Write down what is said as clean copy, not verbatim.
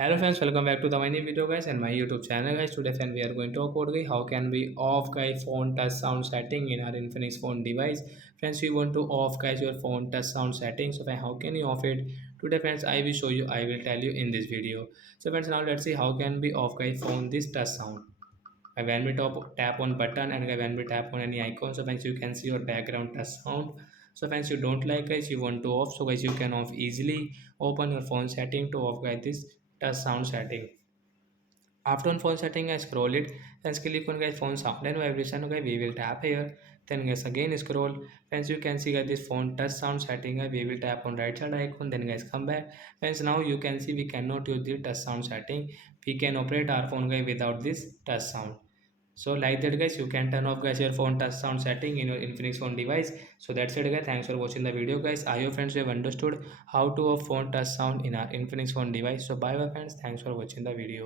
Hello friends, welcome back to the my new video guys and my YouTube channel guys. Today friend we are going to talk about guys how can we off guys phone touch sound setting in our Infinix phone device. Friends, we want to off guys your phone touch sound setting. So friend, how can you off it? Today friends, I will show you. I will tell you in this video. So friends, now let's see how can we off guys phone this touch sound. When we tap on button and when we tap on any icon, so friends you can see your background touch sound. So friends, you don't like guys, you want to off, so guys you can off easily. Open your phone setting to off guys this touch sound setting. After on phone setting, I scroll it, then click on guys phone sound and vibration. Okay, we will tap here. Then guys again scroll. Friends, you can see guys this phone touch sound setting. We will tap on right side icon. Then guys come back. Friends, now you can see we cannot use the touch sound setting. We can operate our phone guys without this touch sound. So like that guys, you can turn off guys your phone touch sound setting in your Infinix phone device. So that's it guys. Thanks for watching the video guys. I hope friends you have understood how to off phone touch sound in our Infinix phone device. So bye bye friends. Thanks for watching the video.